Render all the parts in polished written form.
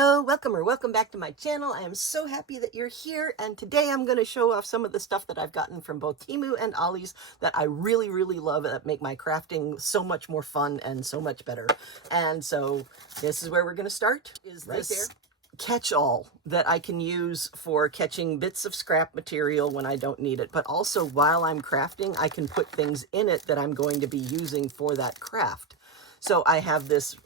Hello, welcome back to my channel. I am so happy that you're here, and today I'm going to show off some of the stuff that I've gotten from both Temu and Ollie's that I really love, that make my crafting so much more fun and so much better. And so this is where we're going to start, is right this catch-all that I can use for catching bits of scrap material when I don't need it, but also while I'm crafting I can put things in it that I'm going to be using for that craft. So I have this,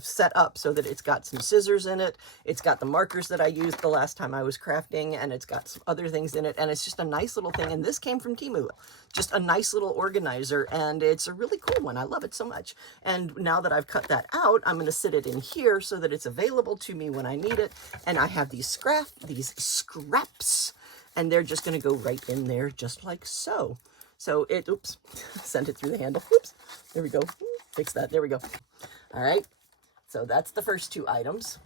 set up so that it's got some scissors in it. It's got the markers that I used the last time I was crafting, and it's got some other things in it. And it's just a nice little thing. And this came from Temu, just a nice little organizer. And it's a really cool one. I love it so much. And now that I've cut that out, I'm going to sit it in here so that it's available to me when I need it. And I have these scraps, and they're just going to go right in there just like so. So oops, sent it through the handle. Oops, there we go. Fix that. There we go. All right. So that's the first two items.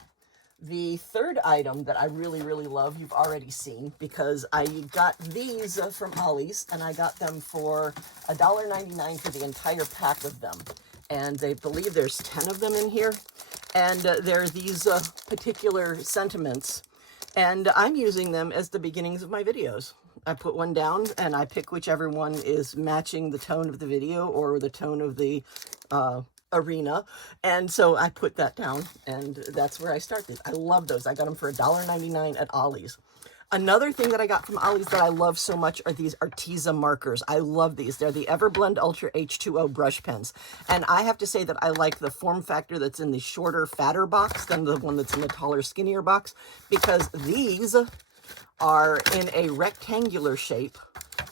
The third item that I really love, you've already seen, because I got these from Ollie's, and I got them for $1.99 for the entire pack of them. And they believe there's 10 of them in here. And they're these particular sentiments. And I'm using them as the beginnings of my videos. I put one down and I pick whichever one is matching the tone of the video or the tone of the arena. And so I put that down, and that's where I start these. I love those. I got them for $1.99 at Ollie's. Another thing that I got from Ollie's that I love so much are these Arteza markers. I love these. They're the Everblend Ultra H2O brush pens. And I have to say that I like the form factor that's in the shorter, fatter box than the one that's in the taller, skinnier box, because these are in a rectangular shape,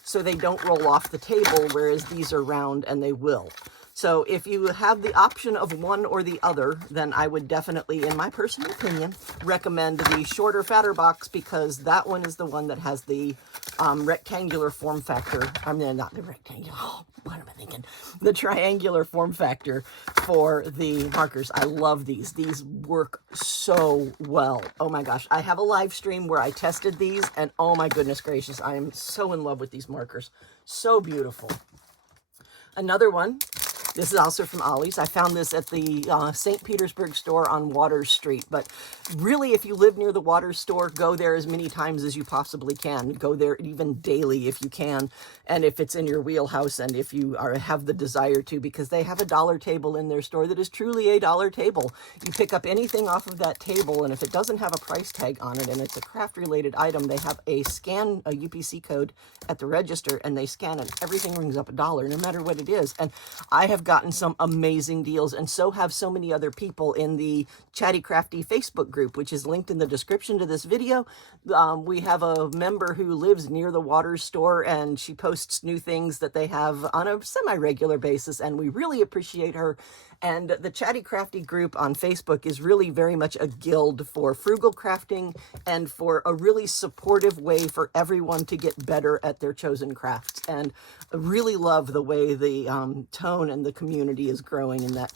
so they don't roll off the table, whereas these are round and they will. So if you have the option of one or the other, then I would definitely, in my personal opinion, recommend the shorter, fatter box, because that one is the one that has the rectangular form factor. I mean, not the rectangular. Oh, what am I thinking? The triangular form factor for the markers. I love these. These work so well. Oh my gosh. I have a live stream where I tested these, and oh my goodness gracious, I am so in love with these markers. So beautiful. Another one. This is also from Ollie's. I found this at the St. Petersburg store on Waters Street. But really, if you live near the Waters store, go there as many times as you possibly can. Go there even daily if you can, and if it's in your wheelhouse, and if you have the desire to, because they have a dollar table in their store that is truly a dollar table. You pick up anything off of that table, and if it doesn't have a price tag on it, and it's a craft-related item, they have a UPC code at the register, and they scan it. Everything rings up $1, no matter what it is. And I have gotten some amazing deals, and so have so many other people in the Chatty Crafty Facebook group, which is linked in the description to this video. We have a member who lives near the Waters store, and she posts new things that they have on a semi-regular basis, and we really appreciate her. And the Chatty Crafty group on Facebook is really very much a guild for frugal crafting and for a really supportive way for everyone to get better at their chosen crafts. And I really love the way the tone and the community is growing in that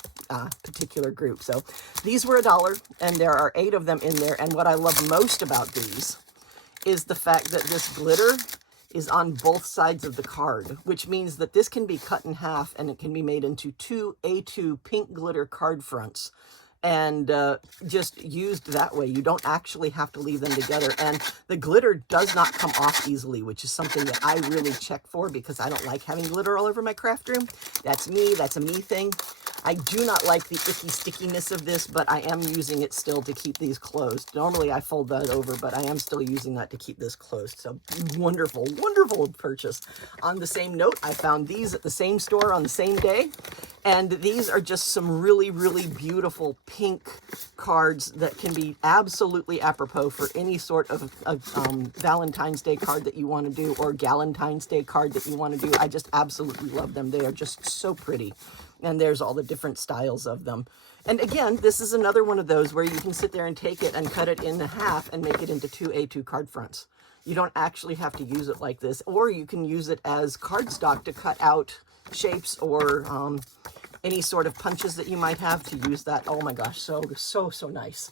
particular group. So these were $1, and there are 8 of them in there. And what I love most about these is the fact that this glitter is on both sides of the card, which means that this can be cut in half and it can be made into 2 A2 pink glitter card fronts, and just used that way. You don't actually have to leave them together, and the glitter does not come off easily, which is something that I really check for, because I don't like having glitter all over my craft room. That's me. That's a me thing. I do not like the icky stickiness of this, but I am using it still to keep these closed. Normally I fold that over, but I am still using that to keep this closed. So wonderful purchase. On the same note, I found these at the same store on the same day, and these are just some really beautiful pink cards that can be absolutely apropos for any sort of Valentine's Day card that you want to do, or Galentine's Day card that you want to do. I just absolutely love them. They are just so pretty. And there's all the different styles of them. And again, this is another one of those where you can sit there and take it and cut it in half and make it into 2 A2 card fronts. You don't actually have to use it like this, or you can use it as cardstock to cut out shapes or any sort of punches that you might have to use that. Oh my gosh, so nice.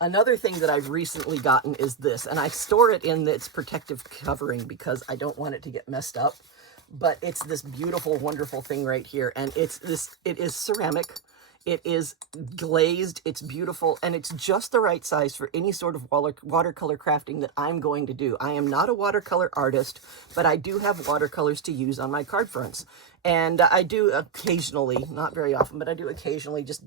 Another thing that I've recently gotten is this, and I store it in its protective covering because I don't want it to get messed up. But it's this beautiful, wonderful thing right here, and it is ceramic. It is glazed, it's beautiful, and it's just the right size for any sort of watercolor crafting that I'm going to do. I am not a watercolor artist, but I do have watercolors to use on my card fronts. And I do occasionally, not very often, but I do occasionally just,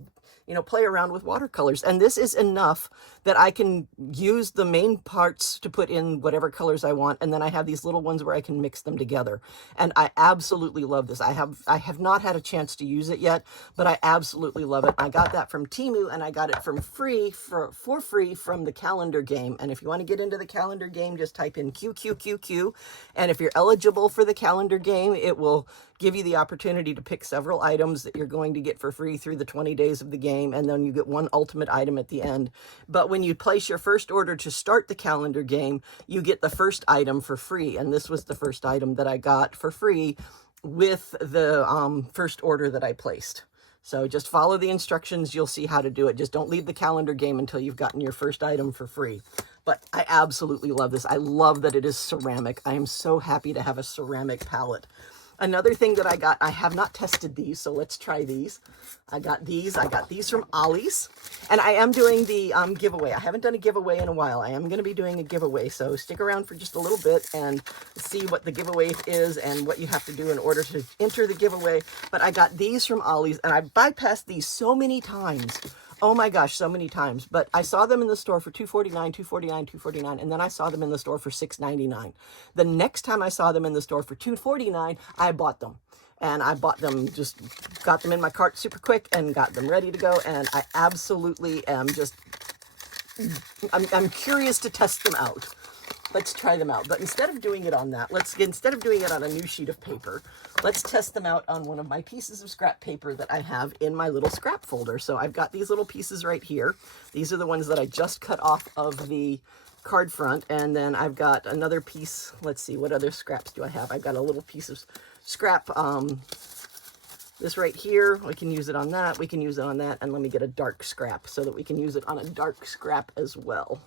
you know, play around with watercolors. And this is enough that I can use the main parts to put in whatever colors I want. And then I have these little ones where I can mix them together. And I absolutely love this. I have not had a chance to use it yet, but I absolutely love it. I got that from Temu, and I got it for free from the calendar game. And if you want to get into the calendar game, just type in QQQQ. And if you're eligible for the calendar game, it will give you the opportunity to pick several items that you're going to get for free through the 20 days of the game, and then you get one ultimate item at the end. But when you place your first order to start the calendar game, you get the first item for free, and this was the first item that I got for free with the first order that I placed. So just follow the instructions, you'll see how to do it. Just don't leave the calendar game until you've gotten your first item for free. But I absolutely love this. I love that it is ceramic. I am so happy to have a ceramic palette. Another thing that I got, I have not tested these, so let's try these. I got these from Ollie's, and I am doing the giveaway. I haven't done a giveaway in a while. I am going to be doing a giveaway, so stick around for just a little bit and see what the giveaway is and what you have to do in order to enter the giveaway. But I got these from Ollie's, and I bypassed these so many times. Oh my gosh, so many times. But I saw them in the store for $2.49, $2.49, $2.49, and then I saw them in the store for $6.99. The next time I saw them in the store for $2.49, I bought them. And I bought them, just got them in my cart super quick and got them ready to go. And I absolutely am just, I'm curious to test them out. Let's try them out. But instead of doing it on that, instead of doing it on a new sheet of paper, let's test them out on one of my pieces of scrap paper that I have in my little scrap folder. So I've got these little pieces right here. These are the ones that I just cut off of the card front. And then I've got another piece. Let's see, what other scraps do I have? I've got a little piece of scrap, this right here. We can use it on that. We can use it on that. And let me get a dark scrap so that we can use it on a dark scrap as well.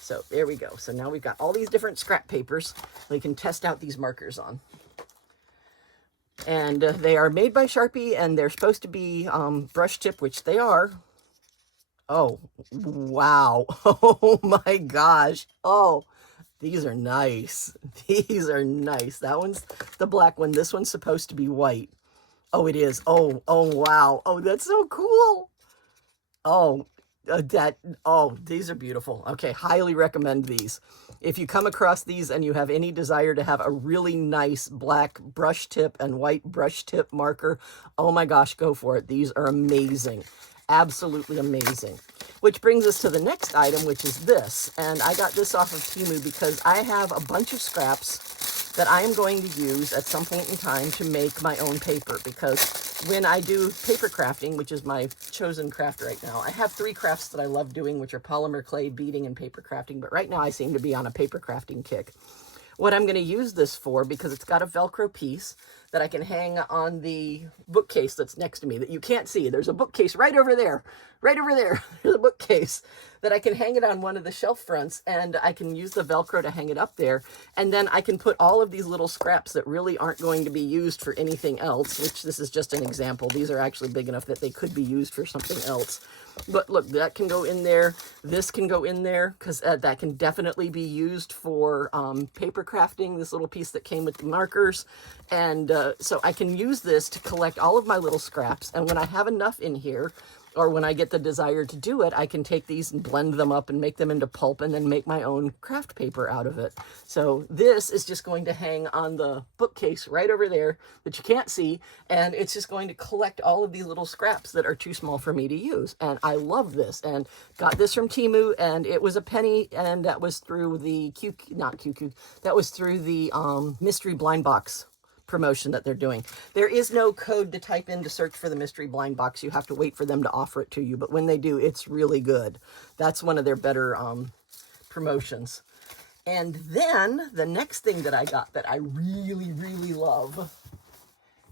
So there we go. So now we've got all these different scrap papers we can test out these markers on. And they are made by Sharpie, and they're supposed to be brush tip, which they are. Oh, wow. Oh my gosh. Oh, these are nice. These are nice. That one's the black one. This one's supposed to be white. Oh, it is. Oh, wow. Oh, that's so cool. Oh, these are beautiful. Okay, highly recommend these. If you come across these and you have any desire to have a really nice black brush tip and white brush tip marker, oh my gosh, go for it. These are amazing. Absolutely amazing. Which brings us to the next item, which is this. And I got this off of Temu because I have a bunch of scraps that I am going to use at some point in time to make my own paper, because when I do paper crafting, which is my chosen craft right now, I have 3 crafts that I love doing, which are polymer clay, beading, and paper crafting. But right now I seem to be on a paper crafting kick. What I'm going to use this for, because it's got a Velcro piece that I can hang on the bookcase that's next to me that you can't see. There's a bookcase right over there. Right over there. There's a bookcase that I can hang it on one of the shelf fronts, and I can use the Velcro to hang it up there. And then I can put all of these little scraps that really aren't going to be used for anything else, which this is just an example. These are actually big enough that they could be used for something else. But look, that can go in there. This can go in there because that can definitely be used for paper crafting, this little piece that came with the markers. And so I can use this to collect all of my little scraps. And when I have enough in here, or when I get the desire to do it, I can take these and blend them up and make them into pulp and then make my own craft paper out of it. So this is just going to hang on the bookcase right over there that you can't see. And it's just going to collect all of these little scraps that are too small for me to use. And I love this, and got this from Temu, and it was a penny, and that was through the that was through the mystery blind box promotion that they're doing. There is no code to type in to search for the mystery blind box. You have to wait for them to offer it to you, but when they do, it's really good. That's one of their better promotions. And then the next thing that I got that I really, really love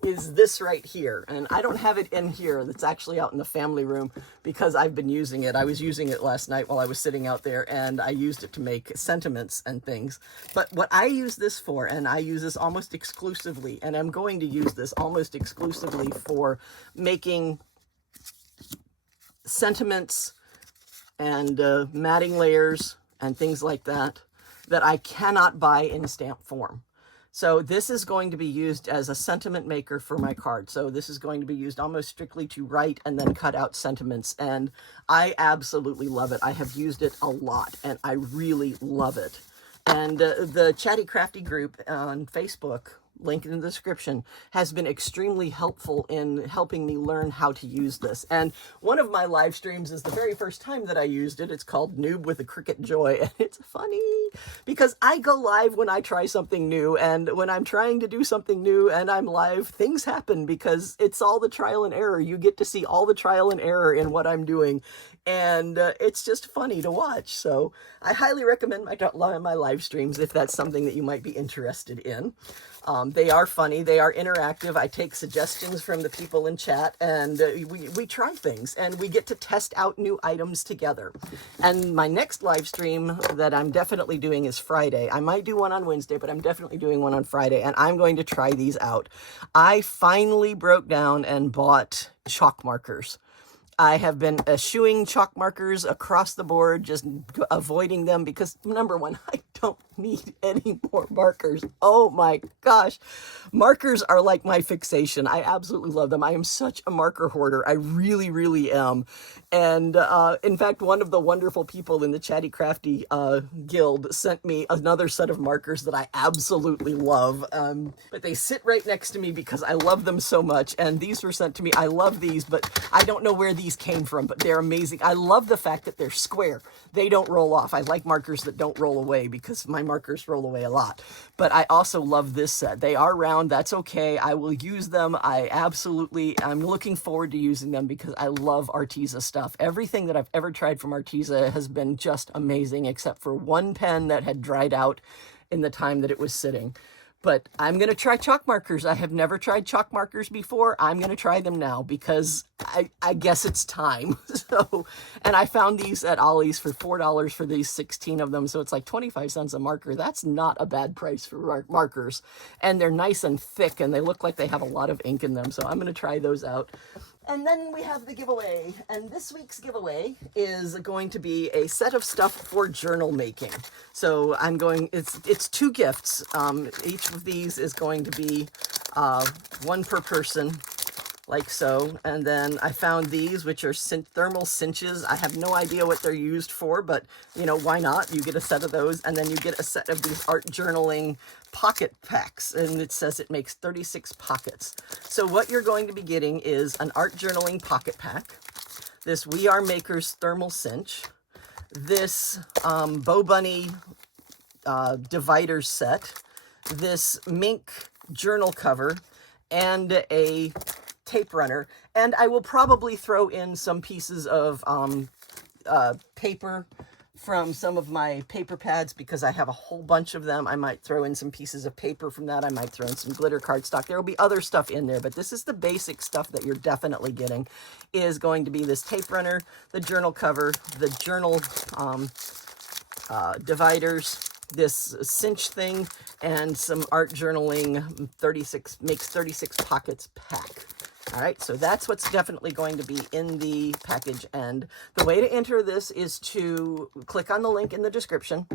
is this right here. And I don't have it in here. That's actually out in the family room because I've been using it. I was using it last night while I was sitting out there, and I used it to make sentiments and things. But what I use this for, and I use this almost exclusively, and I'm going to use this almost exclusively for making sentiments and matting layers and things like that that I cannot buy in stamp form. So this is going to be used as a sentiment maker for my card. So this is going to be used almost strictly to write and then cut out sentiments. And I absolutely love it. I have used it a lot and I really love it. And the Chatty Crafty group on Facebook, link in the description, has been extremely helpful in helping me learn how to use this. And one of my live streams is the very first time that I used it. It's called Noob with a Cricut Joy. And it's funny because I go live when I try something new. And when I'm trying to do something new and I'm live, things happen because it's all the trial and error. You get to see all the trial and error in what I'm doing. And it's just funny to watch. So I highly recommend my live streams if that's something that you might be interested in. They are funny. They are interactive. I take suggestions from the people in chat, and we try things, and we get to test out new items together. And my next live stream that I'm definitely doing is Friday. I might do one on Wednesday, but I'm definitely doing one on Friday, and I'm going to try these out. I finally broke down and bought chalk markers. I have been eschewing chalk markers across the board, just avoiding them because, number one, I don't need any more markers. Oh my gosh. Markers are like my fixation. I absolutely love them. I am such a marker hoarder. I really, really am. And in fact, one of the wonderful people in the Chatty Crafty guild sent me another set of markers that I absolutely love. But they sit right next to me because I love them so much. And these were sent to me. I love these, but I don't know where these came from, but they're amazing. I love the fact that they're square. They don't roll off. I like markers that don't roll away because my markers roll away a lot. But I also love this set. They are round. That's okay. I will use them. I'm looking forward to using them because I love Arteza stuff. Everything that I've ever tried from Arteza has been just amazing, except for one pen that had dried out in the time that it was sitting. But I'm going to try chalk markers. I have never tried chalk markers before. I'm going to try them now because I guess it's time. And I found these at Ollie's for $4 for these 16 of them. So it's like 25 cents a marker. That's not a bad price for markers. And they're nice and thick and they look like they have a lot of ink in them. So I'm going to try those out. And then we have the giveaway, and this week's giveaway is going to be a set of stuff for journal making. So it's two gifts. Each of these is going to be one per person, like so. And then I found these, which are thermal cinches. I have no idea what they're used for, but you know, why not? You get a set of those, and then you get a set of these art journaling pocket packs, and it says it makes 36 pockets. So what you're going to be getting is an art journaling pocket pack, this We Are Makers thermal cinch, this Bow Bunny divider set, this mink journal cover, and a tape runner. And I will probably throw in some pieces of paper from some of my paper pads because I have a whole bunch of them. I might throw in some pieces of paper from that. I might throw in some glitter cardstock. There will be other stuff in there, but this is the basic stuff that you're definitely getting, is going to be this tape runner, the journal cover, the journal dividers, this cinch thing, and some art journaling makes 36 pockets pack. All right, so that's what's definitely going to be in the package. And the way to enter this is to click on the link in the description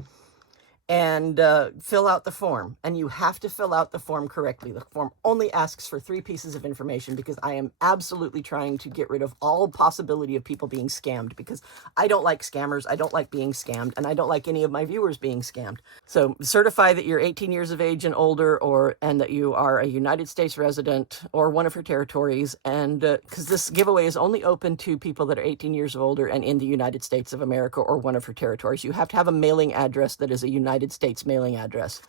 and fill out the form. And you have to fill out the form correctly. The form only asks for 3 pieces of information because I am absolutely trying to get rid of all possibility of people being scammed, because I don't like scammers, I don't like being scammed, and I don't like any of my viewers being scammed. So certify that you're 18 years of age and older, and that you are a United States resident or one of her territories, and because this giveaway is only open to people that are 18 years or older and in the United States of America or one of her territories. You have to have a mailing address that is a United States mailing address.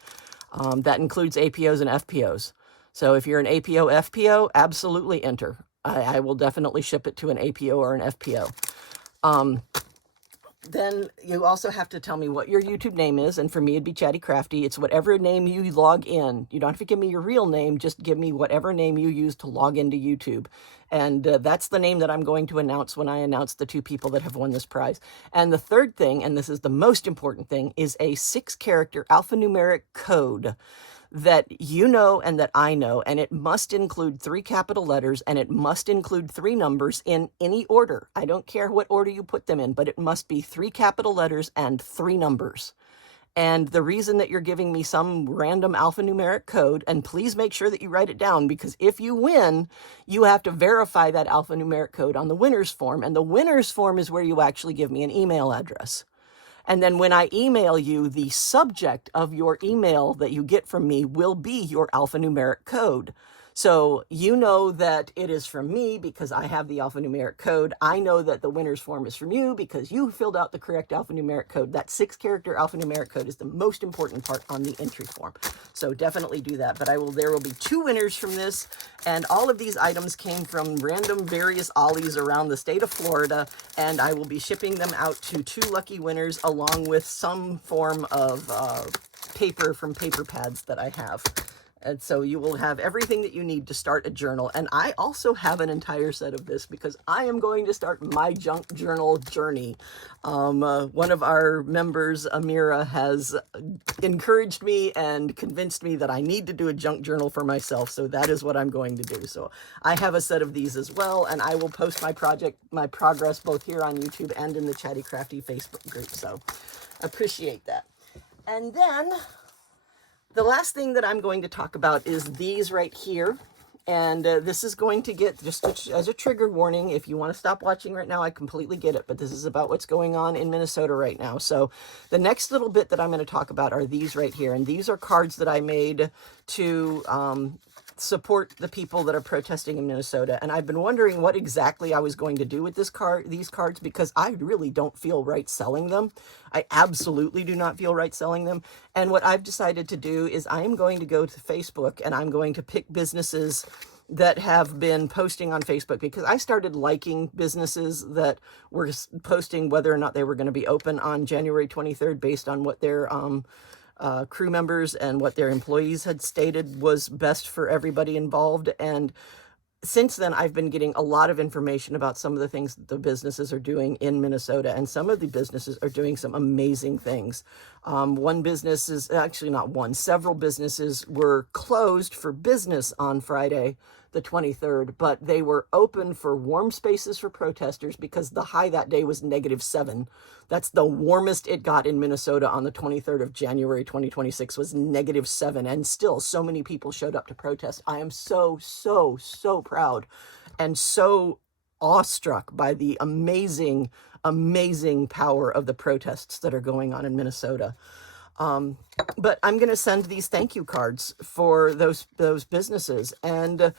That includes APOs and FPOs. So if you're an APO, FPO, absolutely enter. I will definitely ship it to an APO or an FPO. Then you also have to tell me what your YouTube name is, and for me it'd be Chatty Crafty. It's whatever name you log in. You don't have to give me your real name, just give me whatever name you use to log into YouTube. And that's the name that I'm going to announce when I announce the 2 people that have won this prize. And the third thing, and this is the most important thing, is a 6-character alphanumeric code that you know and that I know, and it must include 3 capital letters and it must include 3 numbers in any order. I don't care what order you put them in, but it must be 3 capital letters and 3 numbers. And the reason that you're giving me some random alphanumeric code, and please make sure that you write it down, because if you win, you have to verify that alphanumeric code on the winner's form. And the winner's form is where you actually give me an email address. And then when I email you, the subject of your email that you get from me will be your alphanumeric code. So you know that it is from me because I have the alphanumeric code. I know that the winner's form is from you because you filled out the correct alphanumeric code. That 6-character alphanumeric code is the most important part on the entry form. So definitely do that. But there will be 2 winners from this. And all of these items came from random various ollies around the state of Florida. And I will be shipping them out to 2 lucky winners along with some form of paper from paper pads that I have. And so you will have everything that you need to start a journal. And I also have an entire set of this because I am going to start my junk journal journey. One of our members, Amira, has encouraged me and convinced me that I need to do a junk journal for myself. So that is what I'm going to do. So I have a set of these as well. And I will post my progress both here on YouTube and in the Chatty Crafty Facebook group. So appreciate that. And then the last thing that I'm going to talk about is these right here. And this is going to get, just as a trigger warning, if you want to stop watching right now, I completely get it. But this is about what's going on in Minnesota right now. So the next little bit that I'm going to talk about are these right here. And these are cards that I made to support the people that are protesting in Minnesota. And I've been wondering what exactly I was going to do with these cards, because I really don't feel right selling them. I absolutely do not feel right selling them. And what I've decided to do is I am going to go to Facebook and I'm going to pick businesses that have been posting on Facebook, because I started liking businesses that were posting whether or not they were going to be open on January 23rd based on what their crew members and what their employees had stated was best for everybody involved. And since then, I've been getting a lot of information about some of the things that the businesses are doing in Minnesota. And some of the businesses are doing some amazing things. One business is actually not one, several businesses were closed for business on Friday, the 23rd, but they were open for warm spaces for protesters because the high that day was -7. That's the warmest it got in Minnesota on the 23rd of January, 2026 was -7. And still so many people showed up to protest. I am so, so, so proud and so awestruck by the amazing, amazing power of the protests that are going on in Minnesota. But I'm going to send these thank you cards for those businesses. And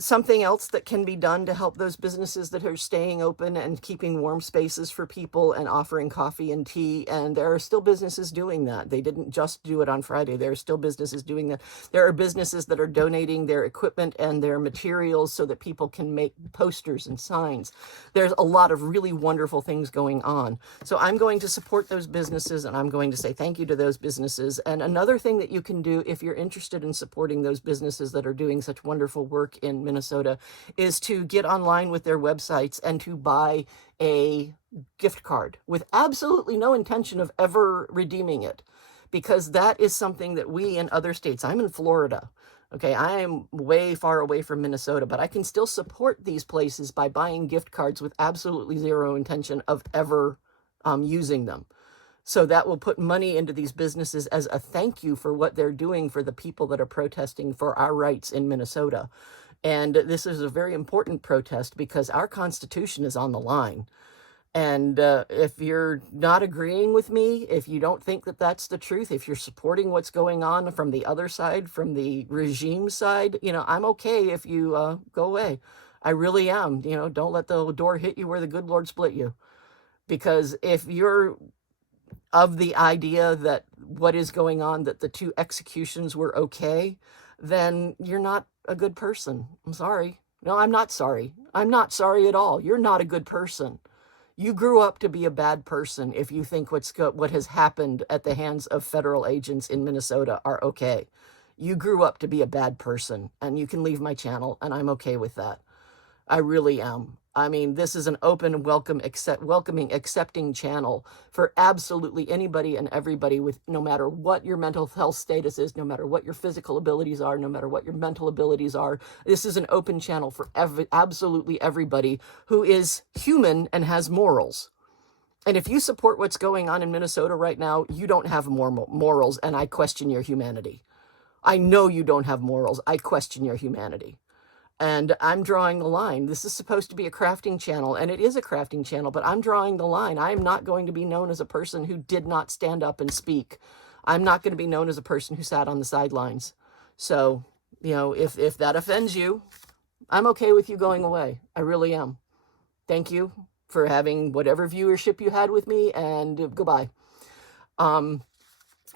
something else that can be done to help those businesses that are staying open and keeping warm spaces for people and offering coffee and tea. And there are still businesses doing that. They didn't just do it on Friday. There are still businesses doing that. There are businesses that are donating their equipment and their materials so that people can make posters and signs. There's a lot of really wonderful things going on. So I'm going to support those businesses and I'm going to say thank you to those businesses. And another thing that you can do if you're interested in supporting those businesses that are doing such wonderful work in Minnesota is to get online with their websites and to buy a gift card with absolutely no intention of ever redeeming it, because that is something that we in other states, I'm in Florida, okay, I am way far away from Minnesota, but I can still support these places by buying gift cards with absolutely zero intention of ever using them. So that will put money into these businesses as a thank you for what they're doing for the people that are protesting for our rights in Minnesota. And this is a very important protest because our Constitution is on the line. And if you're not agreeing with me, if you don't think that that's the truth, if you're supporting what's going on from the other side, from the regime side, you know, I'm okay if you go away. I really am. You know, don't let the door hit you where the good Lord split you. Because if you're of the idea that what is going on, that the 2 executions were okay, then you're not a good person. I'm sorry. No, I'm not sorry. I'm not sorry at all. You're not a good person. You grew up to be a bad person if you think what has happened at the hands of federal agents in Minnesota are okay. You grew up to be a bad person, and you can leave my channel, and I'm okay with that. I really am. I mean, this is an open, welcoming, accepting channel for absolutely anybody and everybody, with no matter what your mental health status is, no matter what your physical abilities are, no matter what your mental abilities are. This is an open channel for absolutely everybody who is human and has morals. And if you support what's going on in Minnesota right now, you don't have morals, and I question your humanity. I know you don't have morals. I question your humanity. And I'm drawing the line. This is supposed to be a crafting channel, and it is a crafting channel, but I'm drawing the line. I am not going to be known as a person who did not stand up and speak. I'm not going to be known as a person who sat on the sidelines. So, you know, if that offends you, I'm okay with you going away. I really am. Thank you for having whatever viewership you had with me, and goodbye.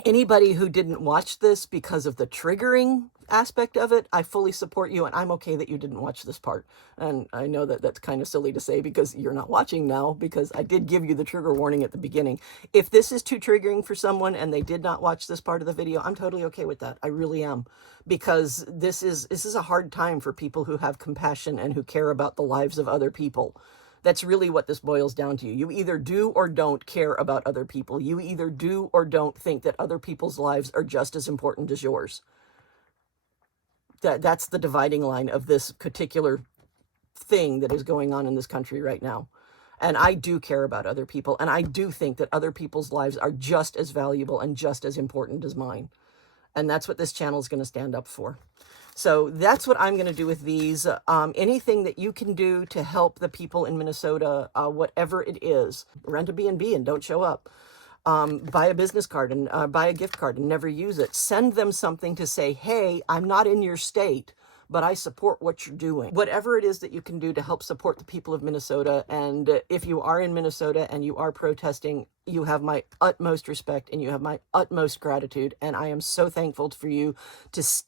Anybody who didn't watch this because of the triggering aspect of it, I fully support you, and I'm okay that you didn't watch this part. And I know that that's kind of silly to say because you're not watching now, because I did give you the trigger warning at the beginning. If this is too triggering for someone and they did not watch this part of the video, I'm totally okay with that. I really am, because this is a hard time for people who have compassion and who care about the lives of other people. That's really what this boils down to. You either do or don't care about other people. You either do or don't think that other people's lives are just as important as yours. That's the dividing line of this particular thing that is going on in this country right now. And I do care about other people, and I do think that other people's lives are just as valuable and just as important as mine. And that's what this channel is going to stand up for. So that's what I'm going to do with these. Anything that you can do to help the people in Minnesota, whatever it is, rent a B&B and don't show up. Buy a business card and buy a gift card and never use it. Send them something to say, hey, I'm not in your state, but I support what you're doing. Whatever it is that you can do to help support the people of Minnesota. And if you are in Minnesota and you are protesting, you have my utmost respect and you have my utmost gratitude. And I am so thankful for you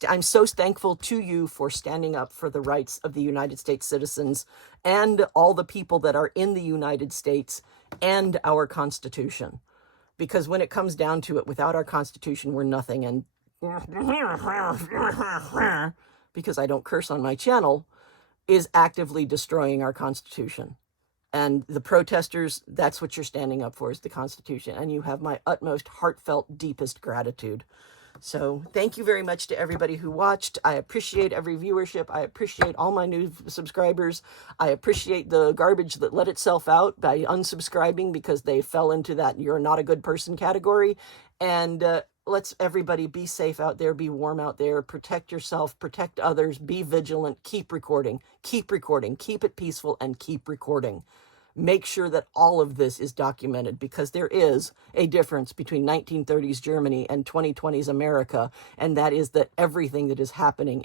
I'm so thankful to you for standing up for the rights of the United States citizens and all the people that are in the United States and our Constitution. Because when it comes down to it, without our Constitution, we're nothing. And because I don't curse on my channel, is actively destroying our Constitution. And the protesters, that's what you're standing up for, is the Constitution. And you have my utmost heartfelt, deepest gratitude. So thank you very much to everybody who watched. I appreciate every viewership. I appreciate all my new subscribers. I appreciate the garbage that let itself out by unsubscribing because they fell into that you're not a good person category. And let's everybody be safe out there, be warm out there, protect yourself, protect others, be vigilant, keep recording, keep it peaceful, and keep recording. Make sure that all of this is documented, because there is a difference between 1930s Germany and 2020s America, and that is that everything that is happening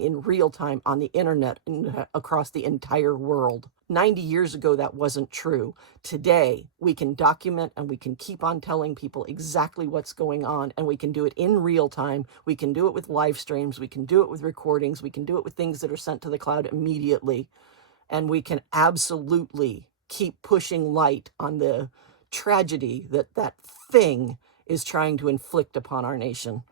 in real time on the internet and across the entire world. 90 years ago, that wasn't true. Today, we can document and we can keep on telling people exactly what's going on, and we can do it in real time. We can do it with live streams. We can do it with recordings. We can do it with things that are sent to the cloud immediately. And we can absolutely keep pushing light on the tragedy that thing is trying to inflict upon our nation.